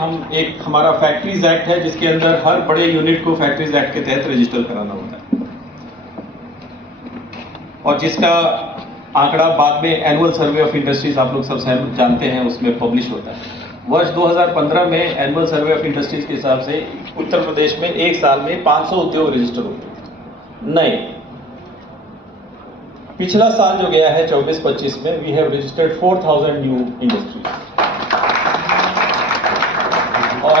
हम एक हमारा फैक्ट्रीज एक्ट है जिसके अंदर हर बड़े यूनिट को फैक्ट्रीज एक्ट के तहत रजिस्टर कराना होता है और जिसका आंकड़ा बाद में एनुअल सर्वे ऑफ इंडस्ट्रीज आप लोग सब जानते हैं उसमें पब्लिश होता है। वर्ष 2015 में एनुअल सर्वे ऑफ इंडस्ट्रीज के हिसाब से उत्तर प्रदेश में एक साल में 500 उद्योग रजिस्टर होते नए। पिछला साल जो गया है 24-25 में we have registered 4000 new industries और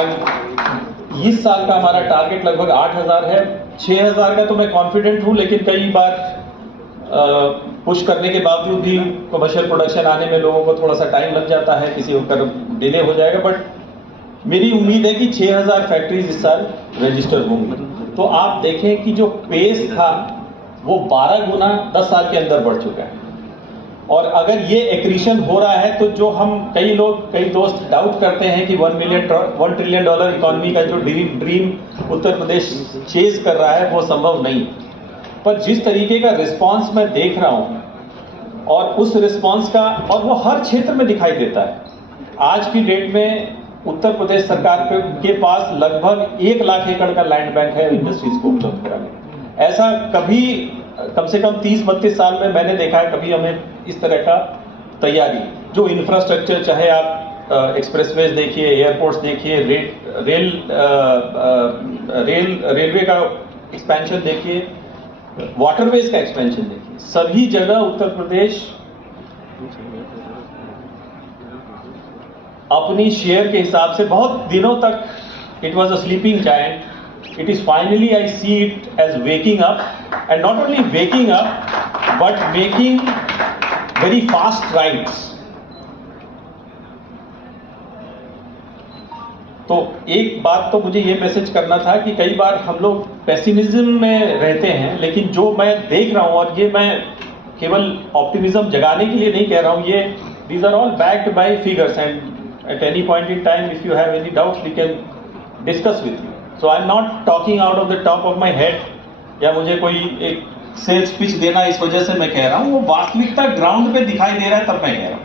इस साल का हमारा टारगेट लगभग 8000 है। 6000 का तो मैं कॉन्फिडेंट हूं, लेकिन कई बार पुश करने के बावजूद भी कमर्शियल प्रोडक्शन आने में लोगों को थोड़ा सा टाइम लग जाता है, किसी को डिले हो जाएगा, बट मेरी उम्मीद है कि 6000 फैक्ट्रीज इस साल रजिस्टर होंगी। तो आप देखें कि जो पेस था वो 12 गुना 10 साल के अंदर बढ़ चुका है। और अगर ये एक्रीशन हो रहा है तो जो हम कई दोस्त डाउट करते हैं कि $1 ट्रिलियन इकोनॉमी का जो ड्रीम उत्तर प्रदेश चेज कर रहा है वो संभव नहीं। पर जिस तरीके का रिस्पांस मैं देख रहा हूं और उस रिस्पांस का, और वो हर क्षेत्र में दिखाई देता है। आज की डेट में उत्तर प्रदेश सरकार के पास लगभग 1 लाख एकड़ का लैंड बैंक है इंडस्ट्रीज को उपलब्ध कराने। ऐसा कभी कम से कम 30-32 साल में मैंने देखा है कभी हमें इस तरह का तैयारी, जो इंफ्रास्ट्रक्चर, चाहे आप एक्सप्रेसवेज देखिए, एयरपोर्ट्स देखिए, रेलवे का एक्सपेंशन देखिए, वाटरवेज का एक्सपेंशन देखिए, सभी जगह उत्तर प्रदेश अपनी शेयर के हिसाब से बहुत दिनों तक it was a sleeping giant. It is finally, I see it as waking up, and not only waking up but making very fast strides. तो एक बात तो मुझे ये मैसेज करना था कि कई बार हम लोग पेसिमिज्म में रहते हैं, लेकिन जो मैं देख रहा हूं, और ये मैं केवल ऑप्टिमिज्म जगाने के लिए नहीं कह रहा हूं, ये these are all backed by figures, and at any point in time if you have any doubts we can discuss with you. So I am not talking out of the top of my head, या मुझे कोई एक sales pitch देना इस वजह से मैं कह रहा हूं, वो वास्तविकता ग्राउंड पे दिखाई दे रहा है तब मैं कह रहा हूं.